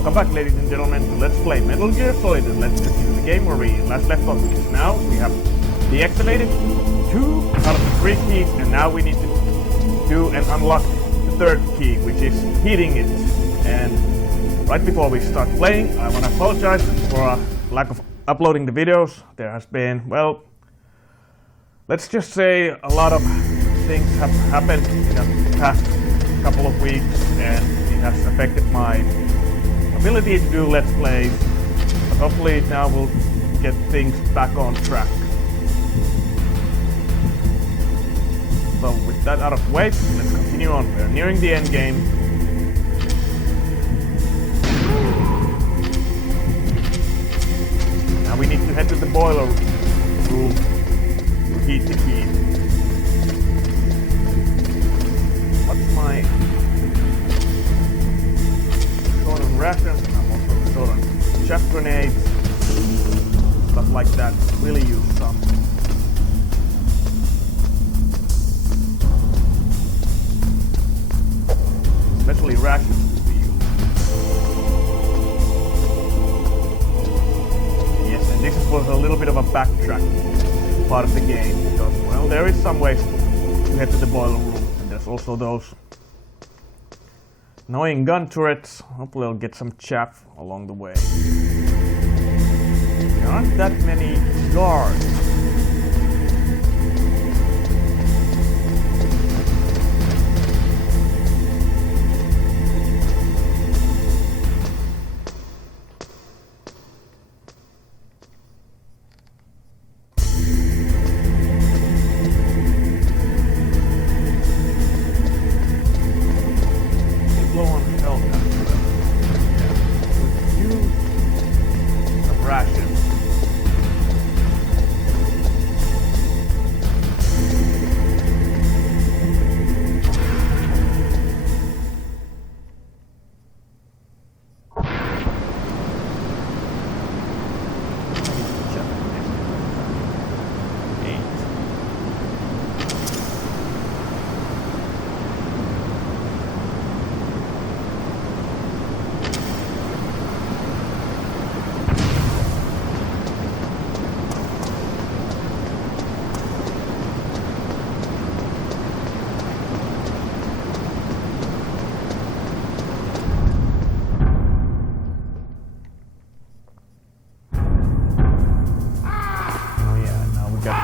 Welcome back, ladies and gentlemen, to Let's Play Metal Gear Solid, and let's continue the game where we last left off. Now we have deactivated 2 out of the 3 keys, and now we need to do and unlock the 3rd key, which is heating it. And right before we start playing, I want to apologize for a lack of uploading the videos. There has been, well, let's just say a lot of things have happened in the past couple of weeks, and it has affected my ability to do Let's Plays, but hopefully now we'll get things back on track. So with that out of the way, let's continue on. We're nearing the end game. Now we need to head to the boiler room to heat the key. What's my short on rations? I'm also short on chaff grenades, stuff like that. Really use some. Especially rations to be used. Yes, and this was a little bit of a backtrack part of the game because, well, there is some ways to head to the boiler room, and there's also those annoying gun turrets. Hopefully I'll get some chaff along the way. There aren't that many guards.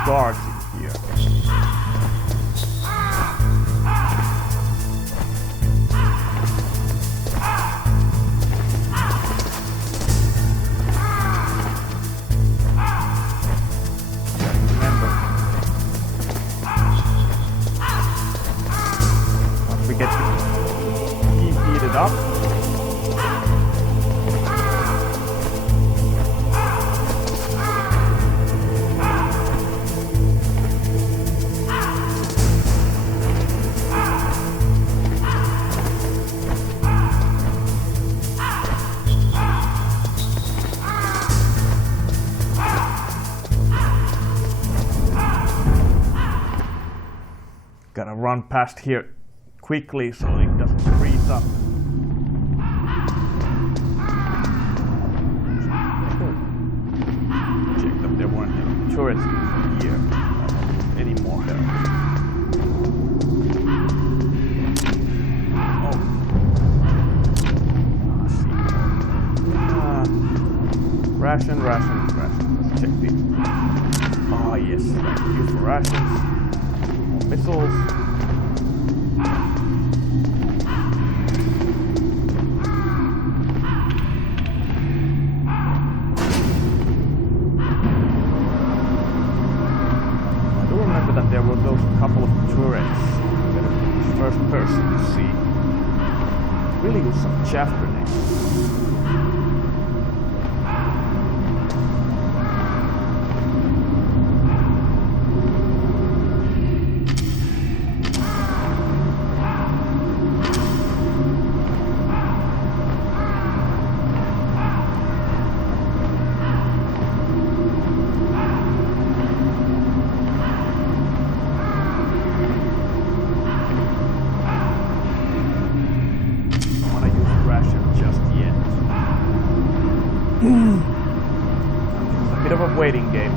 Guards in here. Remember, once we get the key heated up, gotta run past here quickly so it doesn't freeze up. Check that there weren't any turrets here anymore. Oh. Ration. Let's check these. Ah, yes, thank you for rations. Missiles. I do remember that there were those couple of turrets that are first person to see. Really use some chaff grenades. I want to use ration just It's a bit of a waiting game.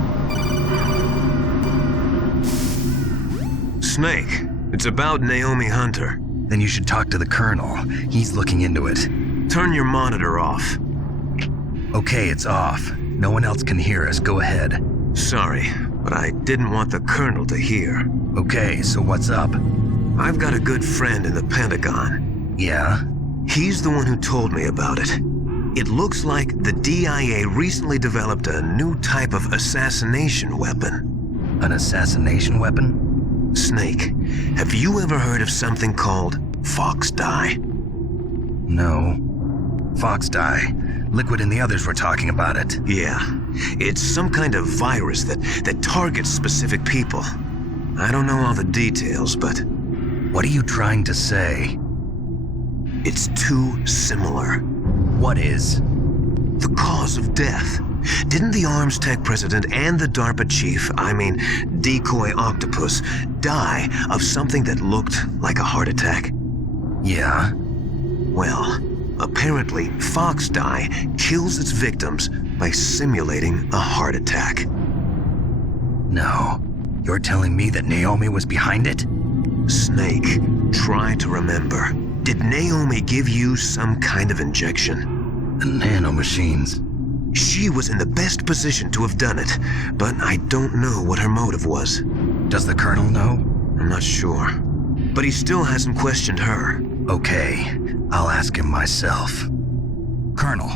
Snake, it's about Naomi Hunter. Then you should talk to the Colonel. He's looking into it. Turn your monitor off. Okay, it's off. No one else can hear us. Go ahead. Sorry, but I didn't want the Colonel to hear. Okay, so what's up? I've got a good friend in the Pentagon. Yeah? He's the one who told me about it. It looks like the DIA recently developed a new type of assassination weapon. An assassination weapon? Snake, have you ever heard of something called fox dye? No. Fox dye. Liquid and the others were talking about it. Yeah. It's some kind of virus that targets specific people. I don't know all the details, but... What are you trying to say? It's too similar. What is? The cause of death. Didn't the Arms Tech president and the DARPA chief, Decoy Octopus, die of something that looked like a heart attack? Yeah? Well, apparently fox dye kills its victims by simulating a heart attack. No. You're telling me that Naomi was behind it? Snake, try to remember. Did Naomi give you some kind of injection? The nanomachines. She was in the best position to have done it, but I don't know what her motive was. Does the Colonel know? I'm not sure. But he still hasn't questioned her. Okay, I'll ask him myself. Colonel,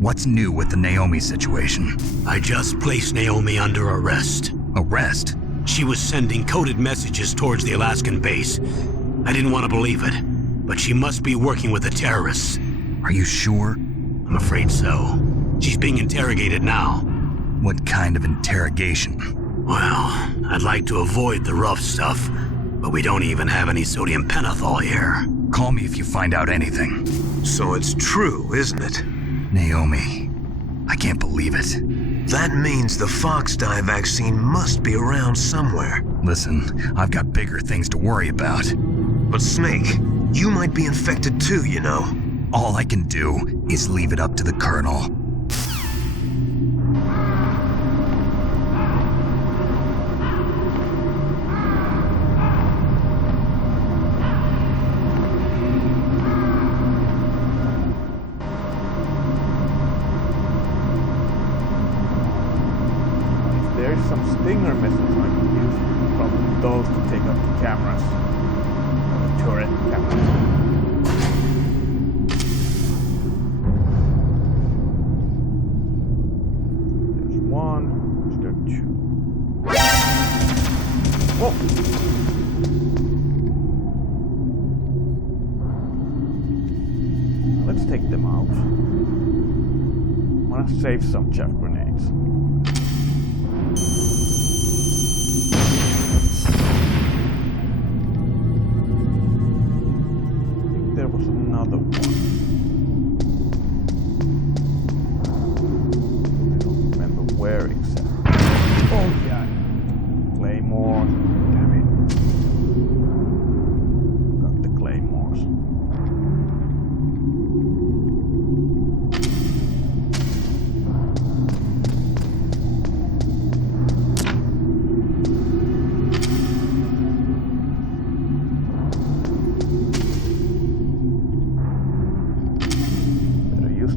what's new with the Naomi situation? I just placed Naomi under arrest. Arrest? She was sending coded messages towards the Alaskan base. I didn't want to believe it, but she must be working with the terrorists. Are you sure? I'm afraid so. She's being interrogated now. What kind of interrogation? Well, I'd like to avoid the rough stuff, but we don't even have any sodium pentothal here. Call me if you find out anything. So it's true, isn't it? Naomi, I can't believe it. That means the fox dye vaccine must be around somewhere. Listen, I've got bigger things to worry about. But Snake, you might be infected too, you know. All I can do is leave it up to the Colonel. There's some stinger missiles I can use. Probably those to take up the cameras. Or the turret cameras. There's one. Is there two? Whoa! Let's take them out. I want to save some chaff grenades. There was another one. I don't remember where exactly. Oh yeah. Claymore. Damn it. Got the claymores.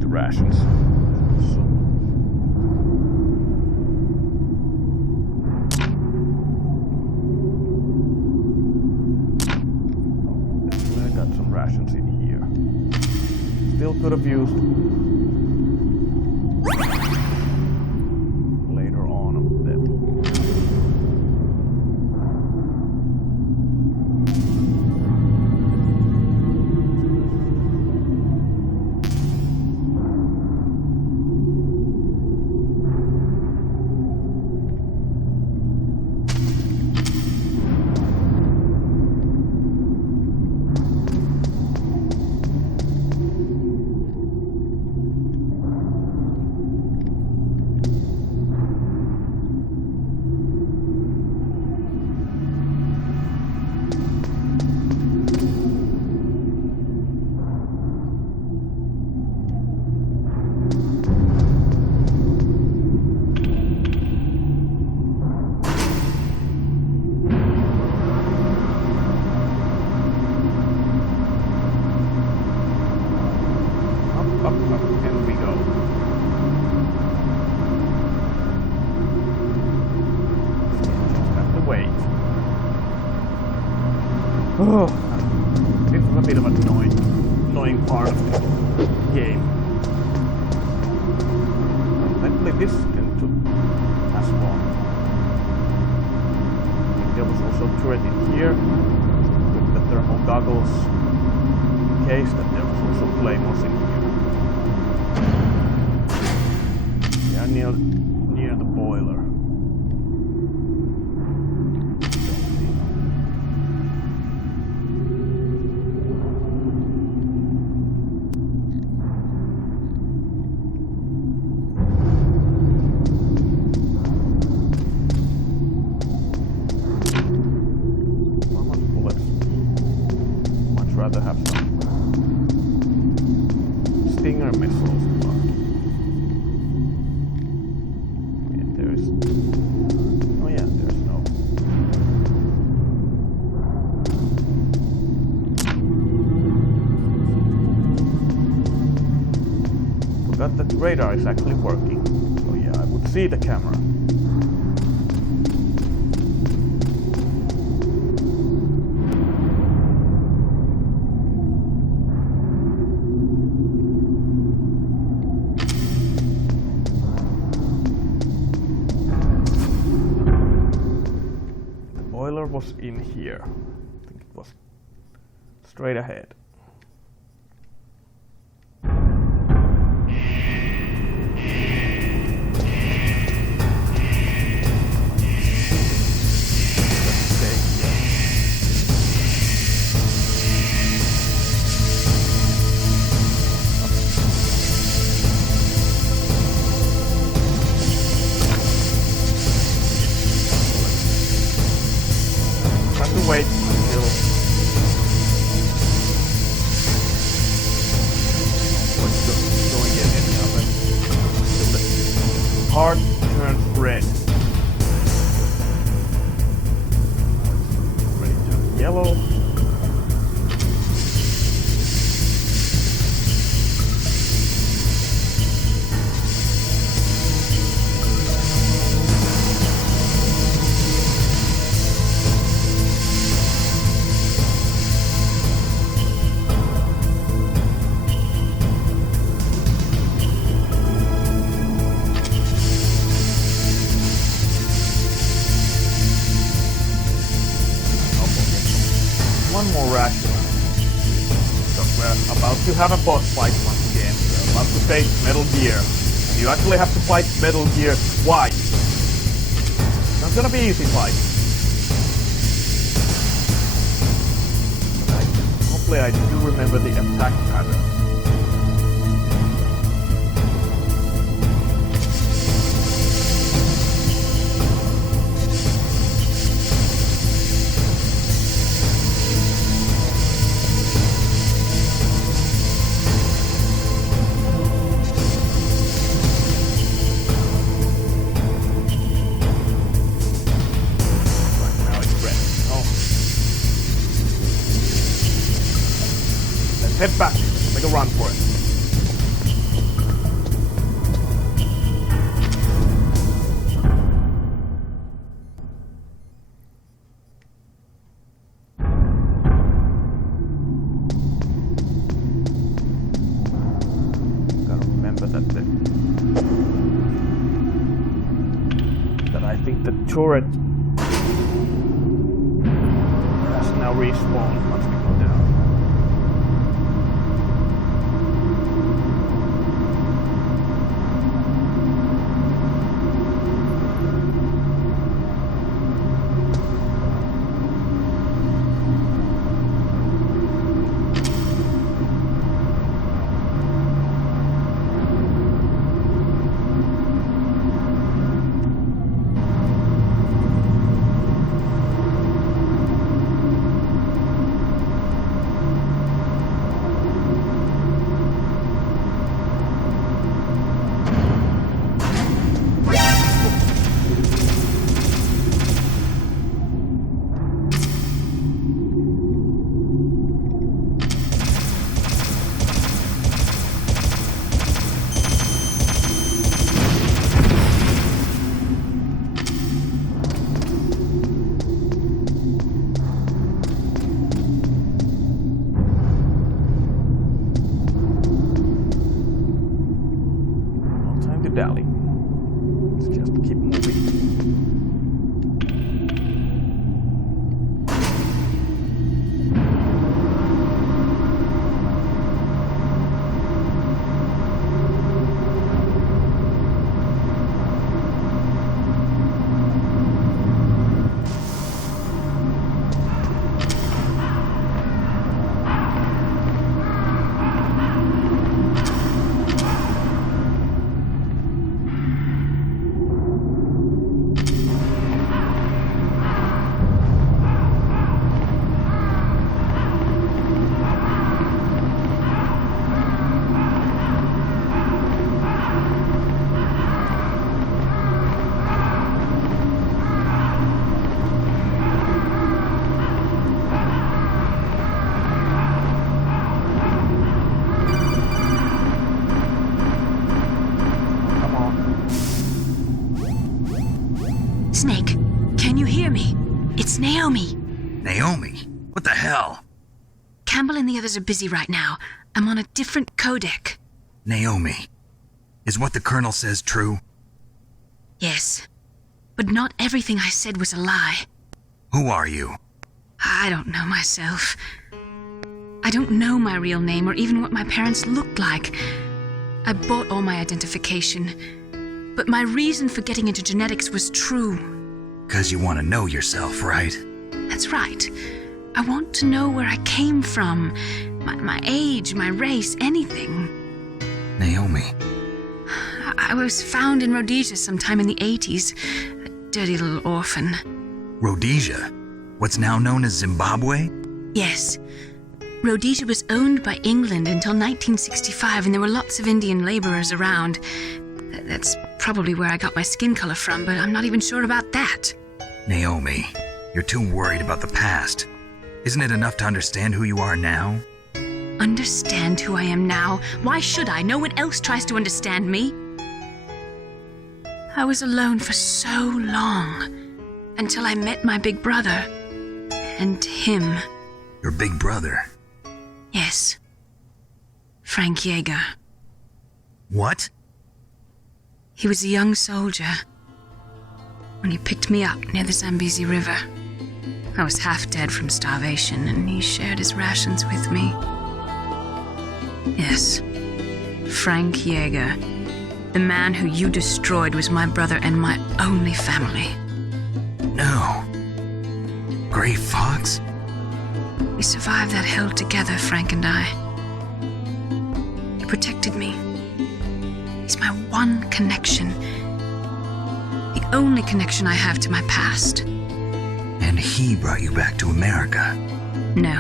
Rations. So. I got some rations in here. Still could have used later on of them. up, and we go. Just have to wait. Oh, this is a bit of an annoying part of the game. Thankfully this didn't took as long. There was also a turret in here with the thermal goggles in case that there was also claymores in here. We are near the boiler. Rather have some Stinger missiles. And there's... oh yeah, there's no... forgot that the radar is actually working. So yeah, I would see the camera. Was in here. I think it was straight ahead. Wait until what's going in any of it. The heart turns red. Ready to turn yellow. One more ration. So we're about to have a boss fight once again. We're about to face Metal Gear. And you actually have to fight Metal Gear twice. It's not gonna be easy fight. But hopefully I do remember the attack pattern. Head back. Make a run for it. Gotta remember that I think the turret has now respawned once we go down. dally. Let's just keep moving. Snake, can you hear me? It's Naomi. Naomi? What the hell? Campbell and the others are busy right now. I'm on a different codec. Naomi, is what the Colonel says true? Yes, but not everything I said was a lie. Who are you? I don't know myself. I don't know my real name or even what my parents looked like. I bought all my identification, but my reason for getting into genetics was true. 'Cause you want to know yourself, right? That's right. I want to know where I came from, my age, my race, anything. Naomi. I was found in Rhodesia sometime in the 80s, a dirty little orphan. Rhodesia? What's now known as Zimbabwe? Yes. Rhodesia was owned by England until 1965, and there were lots of Indian laborers around. That's probably where I got my skin color from, but I'm not even sure about that. Naomi, you're too worried about the past. Isn't it enough to understand who you are now? Understand who I am now? Why should I? No one else tries to understand me. I was alone for so long, until I met my big brother. And him. Your big brother? Yes. Frank Yeager. What? He was a young soldier when he picked me up near the Zambezi River. I was half dead from starvation, and he shared his rations with me. Yes, Frank Yeager. The man who you destroyed was my brother and my only family. No. Gray Fox? We survived that hell together, Frank and I. He protected me. He's my one connection. The only connection I have to my past. And he brought you back to America? No.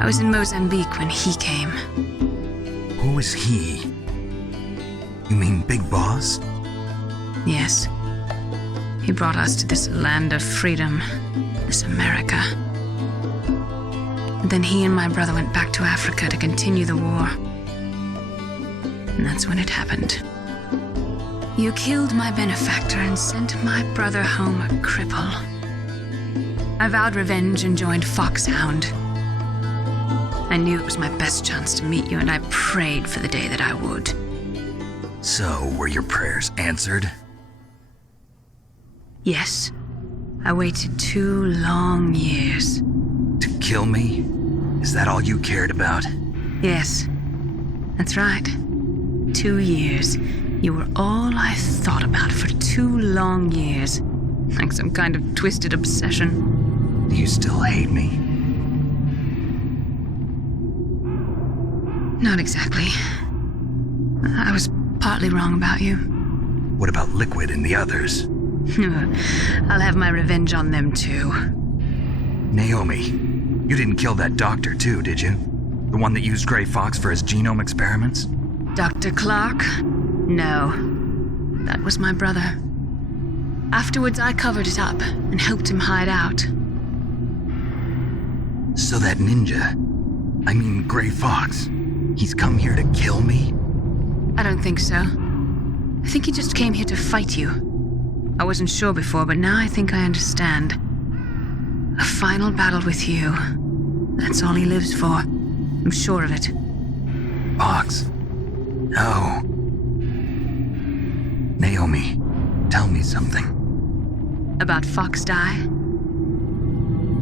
I was in Mozambique when he came. Who is he? You mean Big Boss? Yes. He brought us to this land of freedom, this America. And then he and my brother went back to Africa to continue the war. And that's when it happened. You killed my benefactor and sent my brother home a cripple. I vowed revenge and joined Foxhound. I knew it was my best chance to meet you, and I prayed for the day that I would. So, were your prayers answered? Yes. I waited 2 long years. To kill me? Is that all you cared about? Yes. That's right. 2 years. You were all I thought about for 2 long years. Like some kind of twisted obsession. Do you still hate me? Not exactly. I was partly wrong about you. What about Liquid and the others? I'll have my revenge on them too. Naomi, you didn't kill that doctor too, did you? The one that used Gray Fox for his genome experiments? Dr. Clark? No. That was my brother. Afterwards, I covered it up and helped him hide out. So that ninja, I mean Gray Fox, he's come here to kill me? I don't think so. I think he just came here to fight you. I wasn't sure before, but now I think I understand. A final battle with you. That's all he lives for. I'm sure of it. Fox? No. Naomi, tell me something. About Fox Die?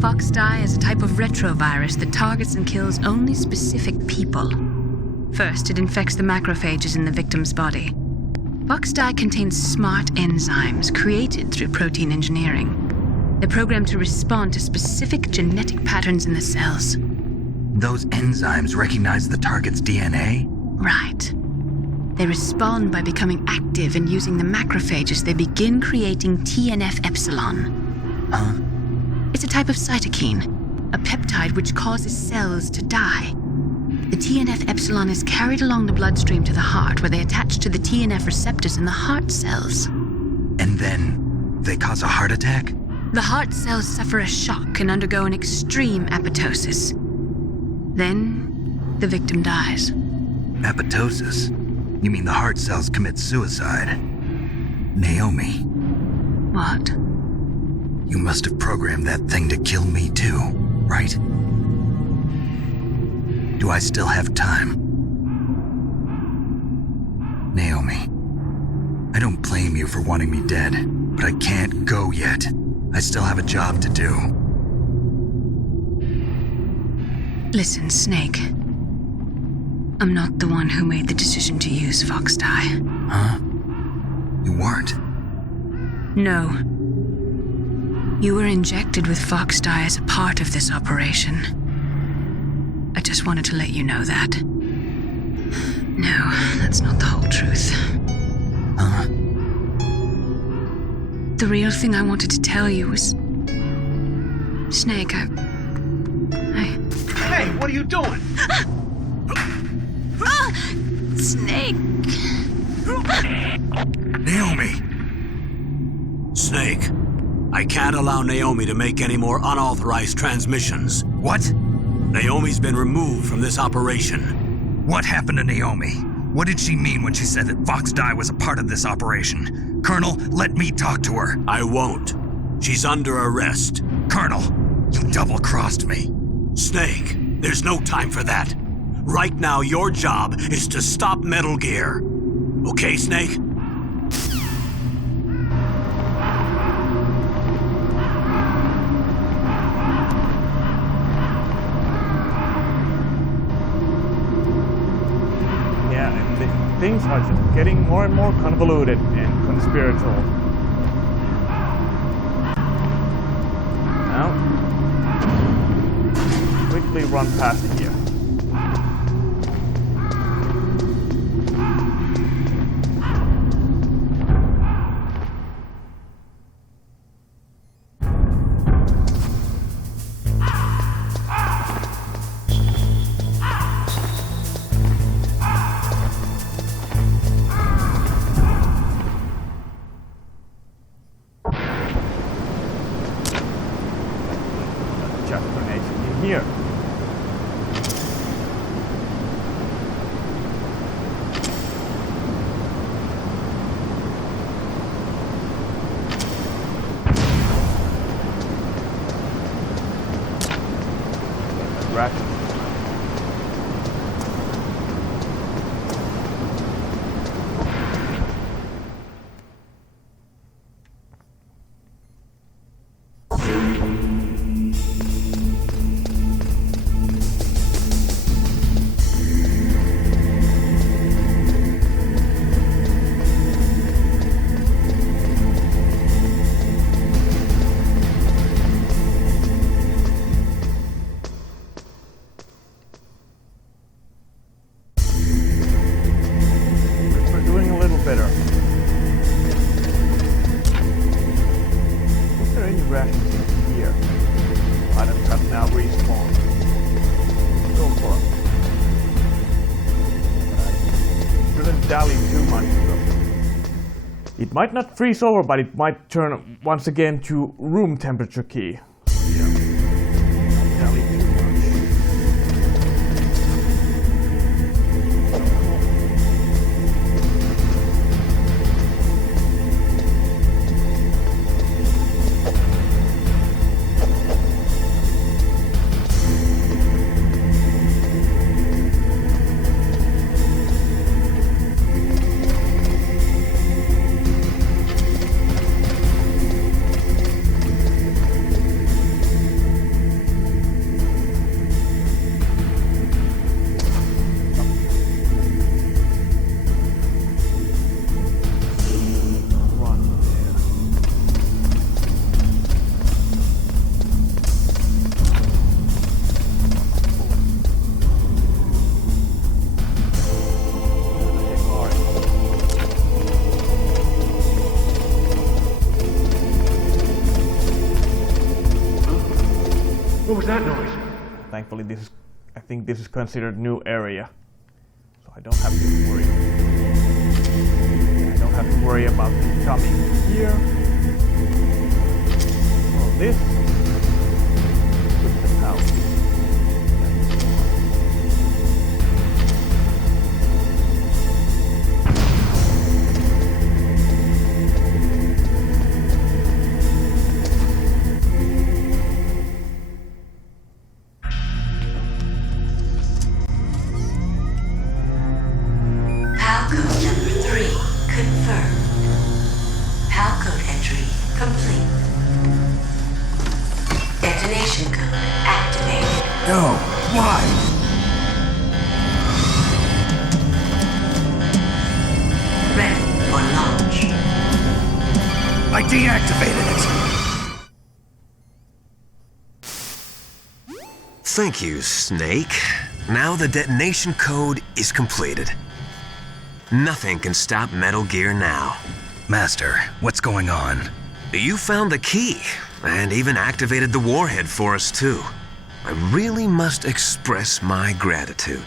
Fox Die is a type of retrovirus that targets and kills only specific people. First, it infects the macrophages in the victim's body. Fox Die contains smart enzymes created through protein engineering. They're programmed to respond to specific genetic patterns in the cells. Those enzymes recognize the target's DNA? Right. They respond by becoming active and using the macrophages. They begin creating TNF-epsilon. Huh? It's a type of cytokine, a peptide which causes cells to die. The TNF-epsilon is carried along the bloodstream to the heart, where they attach to the TNF receptors in the heart cells. And then they cause a heart attack? The heart cells suffer a shock and undergo an extreme apoptosis. Then, the victim dies. Apoptosis? You mean the heart cells commit suicide? Naomi, What? you must have programmed that thing to kill me too, right? Do I still have time? Naomi, I don't blame you for wanting me dead, but I can't go yet. I still have a job to do. Listen, Snake. I'm not the one who made the decision to use Fox Die. Huh? You weren't? No. You were injected with Fox Die as a part of this operation. I just wanted to let you know that. No, that's not the whole truth. Huh? The real thing I wanted to tell you was... Snake, I... Hey, what are you doing? Snake! Naomi! Snake, I can't allow Naomi to make any more unauthorized transmissions. What? Naomi's been removed from this operation. What happened to Naomi? What did she mean when she said that Fox Die was a part of this operation? Colonel, let me talk to her. I won't. She's under arrest. Colonel, you double-crossed me. Snake, there's no time for that. Right now, your job is to stop Metal Gear. Okay, Snake? Yeah, and things are just getting more and more convoluted and conspiratorial. Now, quickly run past it here. Just grenades in here. Rat. We're doing a little better. Is there any rations in here? Items have now respawned. Go for it. Shouldn't dally too much though. It might not freeze over, but it might turn once again to room temperature key. Yeah. Not dally too much. that noise? Thankfully, I think this is considered new area, so I don't have to worry. I don't have to worry about them coming here. Oh, this. Put them out. No, why? Ready for launch. I deactivated it. Thank you, Snake. Now the detonation code is completed. Nothing can stop Metal Gear now. Master, what's going on? You found the key, and even activated the warhead for us too. I really must express my gratitude.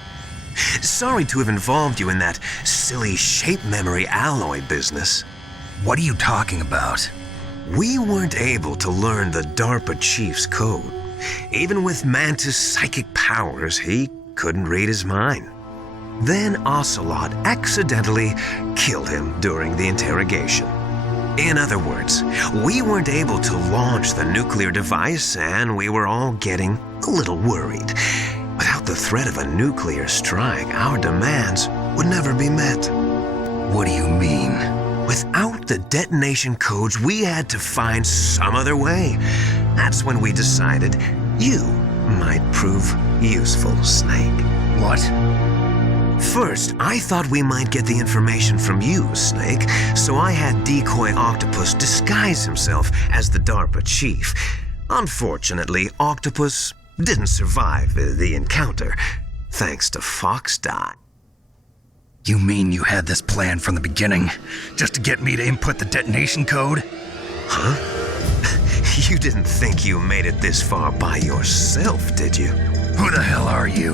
Sorry to have involved you in that silly shape memory alloy business. What are you talking about? We weren't able to learn the DARPA chief's code. Even with Mantis' psychic powers, he couldn't read his mind. Then Ocelot accidentally killed him during the interrogation. In other words, we weren't able to launch the nuclear device, and we were all getting a little worried. Without the threat of a nuclear strike, our demands would never be met. What do you mean? Without the detonation codes, we had to find some other way. That's when we decided you might prove useful, Snake. What? First, I thought we might get the information from you, Snake, so I had Decoy Octopus disguise himself as the DARPA chief. Unfortunately, Octopus didn't survive the encounter, thanks to Fox Die. You mean you had this plan from the beginning, just to get me to input the detonation code? Huh? You didn't think you made it this far by yourself, did you? Who the hell are you?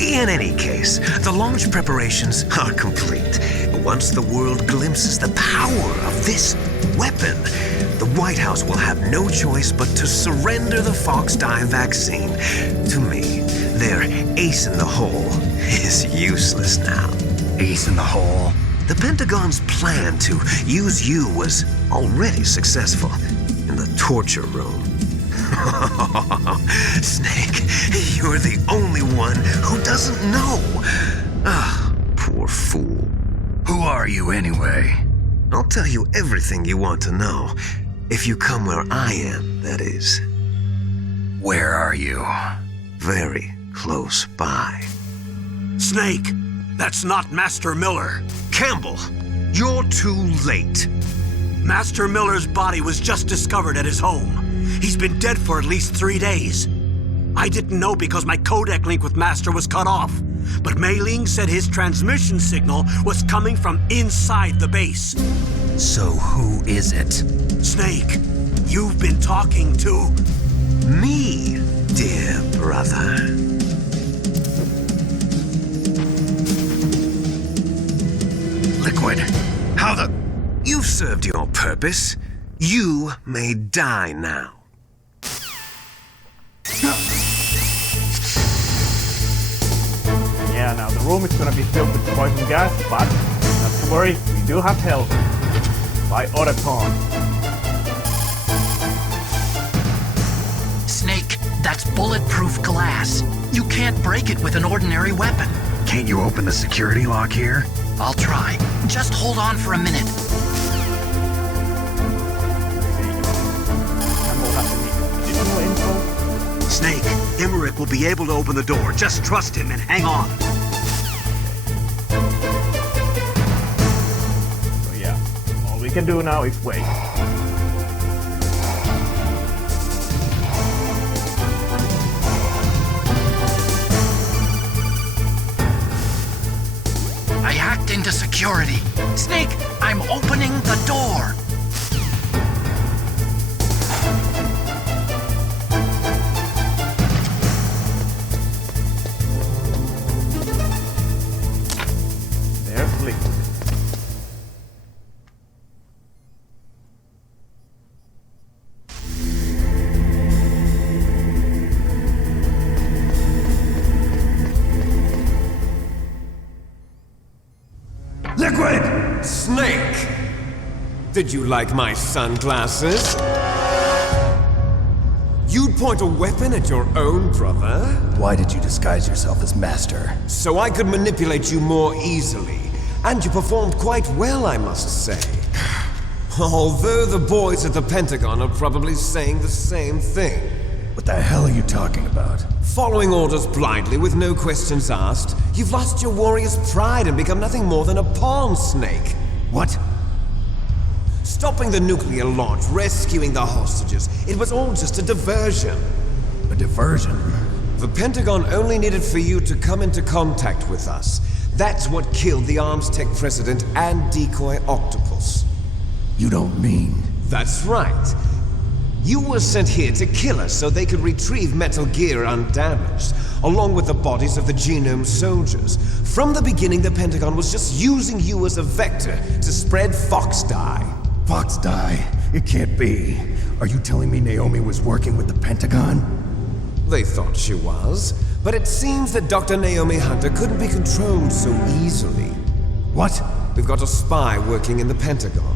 In any case, the launch preparations are complete. Once the world glimpses the power of this weapon, the White House will have no choice but to surrender the Fox Die vaccine to me. Their ace in the hole is useless now. Ace in the hole? The Pentagon's plan to use you was already successful in the torture room. Snake, you're the only one who doesn't know. Ah, poor fool. Who are you anyway? I'll tell you everything you want to know. If you come where I am, that is. Where are you? Very close by. Snake, that's not Master Miller. Campbell, you're too late. Master Miller's body was just discovered at his home. He's been dead for at least 3 days. I didn't know because my codec link with Master was cut off. But Mei Ling said his transmission signal was coming from inside the base. So who is it? Snake, you've been talking to... Me, dear brother. Liquid, how the... You've served your purpose. You may die now. Yeah, now the room is gonna be filled with poison gas, but not to worry, we do have help by Otacon. Snake, that's bulletproof glass. You can't break it with an ordinary weapon. Can't you open the security lock here? I'll try. Just hold on for a minute. Additional info? Snake, Emmerich will be able to open the door. Just trust him and hang on. So yeah, all we can do now is wait. I hacked into security. Snake, I'm opening the door. Liquid! Snake! Did you like my sunglasses? You'd point a weapon at your own brother? Why did you disguise yourself as Master? So I could manipulate you more easily. And you performed quite well, I must say. Although the boys at the Pentagon are probably saying the same thing. What the hell are you talking about? Following orders blindly with no questions asked, you've lost your warrior's pride and become nothing more than a pawn, Snake. What? Stopping the nuclear launch, rescuing the hostages, it was all just a diversion. A diversion? The Pentagon only needed for you to come into contact with us. That's what killed the Arms Tech president and decoy octopus. You don't mean... That's right. You were sent here to kill us so they could retrieve Metal Gear undamaged, along with the bodies of the Genome soldiers. From the beginning, the Pentagon was just using you as a vector to spread Fox Dye. Fox Dye? It can't be. Are you telling me Naomi was working with the Pentagon? They thought she was, but it seems that Dr. Naomi Hunter couldn't be controlled so easily. What? We've got a spy working in the Pentagon.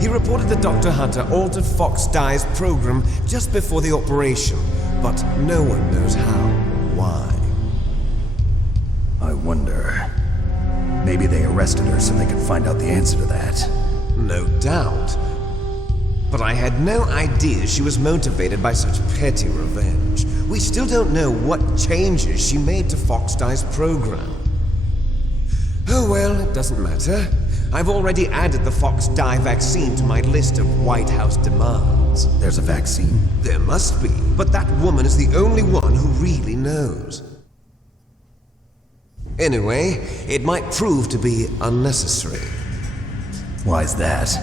He reported that Dr. Hunter altered Fox Dye's program just before the operation, but no one knows how, why. I wonder... Maybe they arrested her so they could find out the answer to that. No doubt. But I had no idea she was motivated by such petty revenge. We still don't know what changes she made to Fox Dye's program. Oh well, it doesn't matter. I've already added the Fox Dye vaccine to my list of White House demands. There's a vaccine? There must be, but that woman is the only one who really knows. Anyway, it might prove to be unnecessary. Why's that?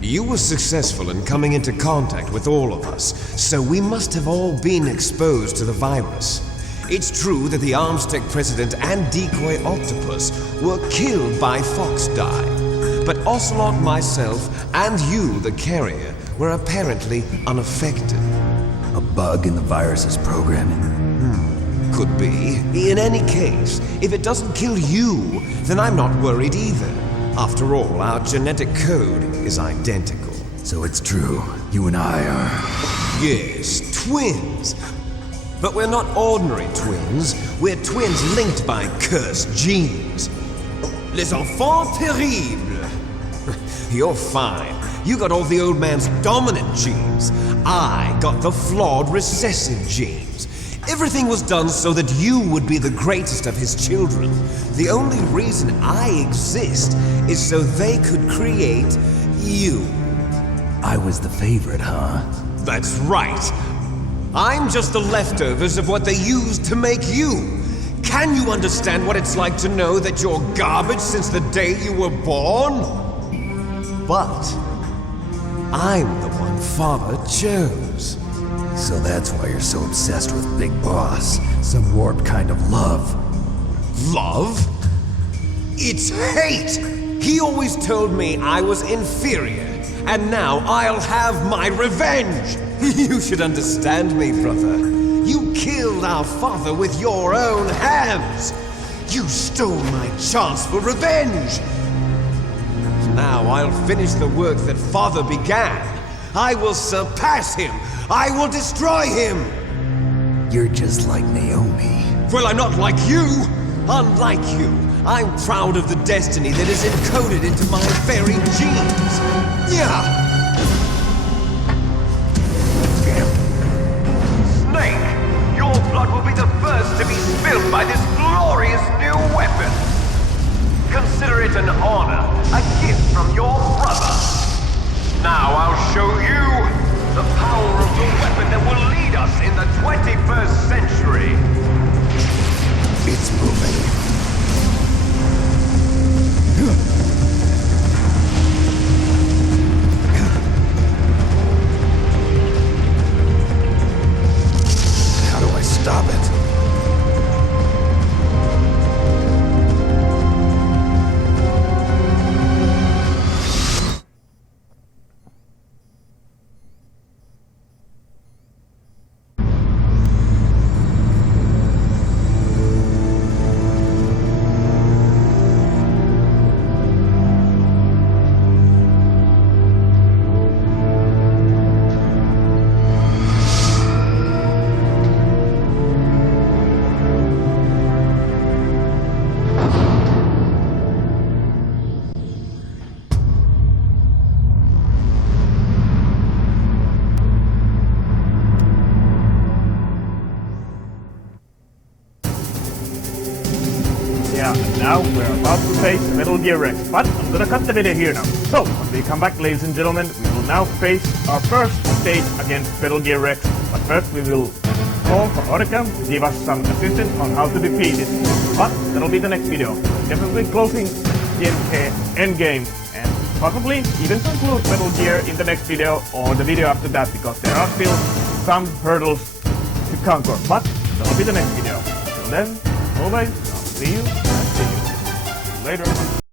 You were successful in coming into contact with all of us, so we must have all been exposed to the virus. It's true that the Arms Tech president and decoy octopus were killed by Fox Dye, but Ocelot, myself, and you, the carrier, were apparently unaffected. A bug in the virus's programming? Could be. In any case, if it doesn't kill you, then I'm not worried either. After all, our genetic code is identical. So it's true, you and I are... Yes, twins. But we're not ordinary twins. We're twins linked by cursed genes. Les enfants terribles. You're fine. You got all the old man's dominant genes. I got the flawed recessive genes. Everything was done so that you would be the greatest of his children. The only reason I exist is so they could create you. I was the favorite, huh? That's right. I'm just the leftovers of what they used to make you. Can you understand what it's like to know that you're garbage since the day you were born? But I'm the one Father chose. So that's why you're so obsessed with Big Boss. Some warped kind of love. Love? It's hate! He always told me I was inferior, and now I'll have my revenge! You should understand me, brother. You killed our father with your own hands! You stole my chance for revenge! Now I'll finish the work that Father began. I will surpass him! I will destroy him! You're just like Naomi. Well, I'm not like you! Unlike you, I'm proud of the destiny that is encoded into my very genes! Yeah! Snake, your blood will be the first to be spilled by this glorious new weapon! Consider it an honor, a gift from your brother! Now I'll show you the power of the weapon that will lead us in the 21st century! It's moving. How do I stop it? Yeah, and now we're about to face Metal Gear Rex, but I'm gonna cut the video here now. So, when we come back, ladies and gentlemen, we will now face our first stage against Metal Gear Rex, but first we will call for Orca to give us some assistance on how to defeat it. But that'll be the next video. Definitely closing the endgame, and possibly even to include Metal Gear in the next video or the video after that, because there are still some hurdles to conquer. But that'll be the next video. Till then, always, I'll see you later.